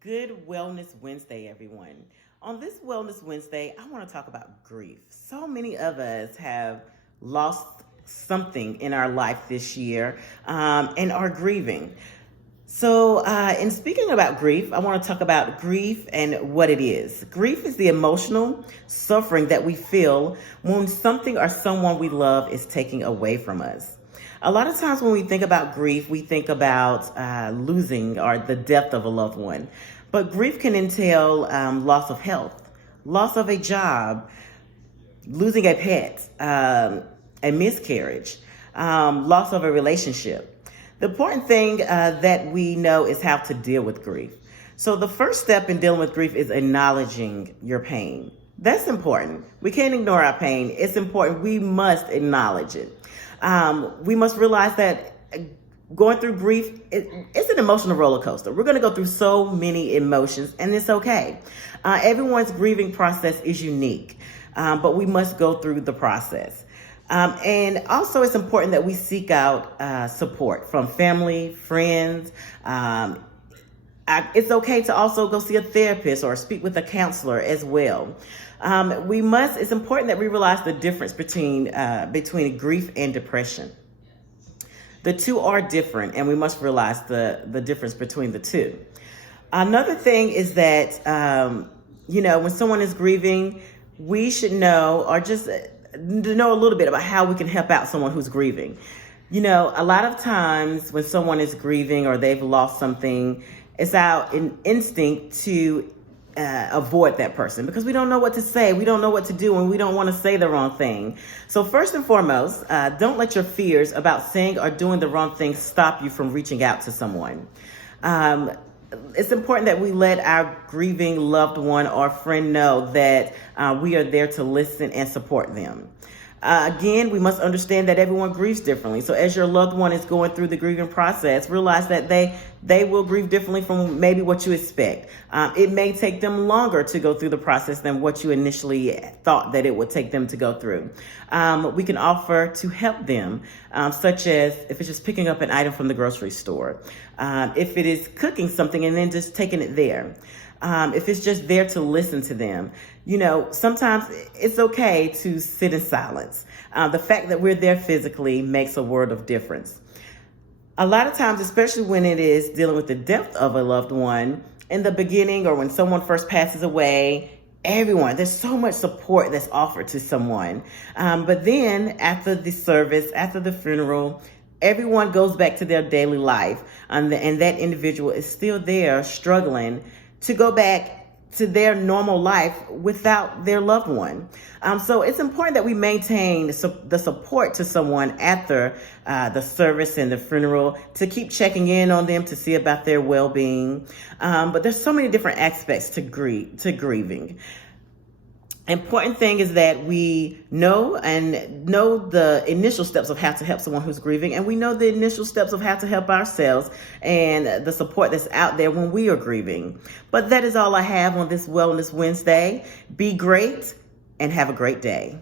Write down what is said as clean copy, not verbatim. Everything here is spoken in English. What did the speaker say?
Good Wellness Wednesday, everyone. On this Wellness Wednesday, I want to talk about grief. So many of us have lost something in our life this year and are grieving. In speaking about grief, I want to talk about grief and what it is. Grief is the emotional suffering that we feel when something or someone we love is taken away from us. A lot of times when we think about grief, we think about losing or the death of a loved one. But grief can entail loss of health, loss of a job, losing a pet, a miscarriage, loss of a relationship. The important thing that we know is how to deal with grief. So the first step in dealing with grief is acknowledging your pain. That's important. We can't ignore our pain. It's important. We must acknowledge it. We must realize that going through grief, it's an emotional roller coaster. We're going to go through so many emotions, and it's okay. Everyone's grieving process is unique, but we must go through the process. And also, it's important that we seek out support from family, friends. It's okay to also go see a therapist or speak with a counselor as well. It's important that we realize the difference between grief and depression. The two are different, and we must realize the difference between the two. Another thing is that, when someone is grieving, we should know, or just to know a little bit about how we can help out someone who's grieving. A lot of times when someone is grieving or they've lost something, it's our instinct to avoid that person because we don't know what to say. We don't know what to do, and we don't want to say the wrong thing. So first and foremost, don't let your fears about saying or doing the wrong thing stop you from reaching out to someone. It's important that we let our grieving loved one or friend know that we are there to listen and support them. Again, we must understand that everyone grieves differently. So as your loved one is going through the grieving process, realize that they will grieve differently from maybe what you expect. It may take them longer to go through the process than what you initially thought that it would take them to go through. We can offer to help them, such as if it's just picking up an item from the grocery store, if it is cooking something and then just taking it there. If it's just there to listen to them. Sometimes it's okay to sit in silence. The fact that we're there physically makes a world of difference. A lot of times, especially when it is dealing with the death of a loved one, in the beginning or when someone first passes away, there's so much support that's offered to someone. But then after the service, after the funeral, everyone goes back to their daily life, and that individual is still there struggling to go back to their normal life without their loved one. So it's important that we maintain the support to someone after the service and the funeral, to keep checking in on them, to see about their well-being. But there's so many different aspects to grieving. Important thing is that we know the initial steps of how to help someone who's grieving, and we know the initial steps of how to help ourselves and the support that's out there when we are grieving. But that is all I have on this Wellness Wednesday. Be great and have a great day.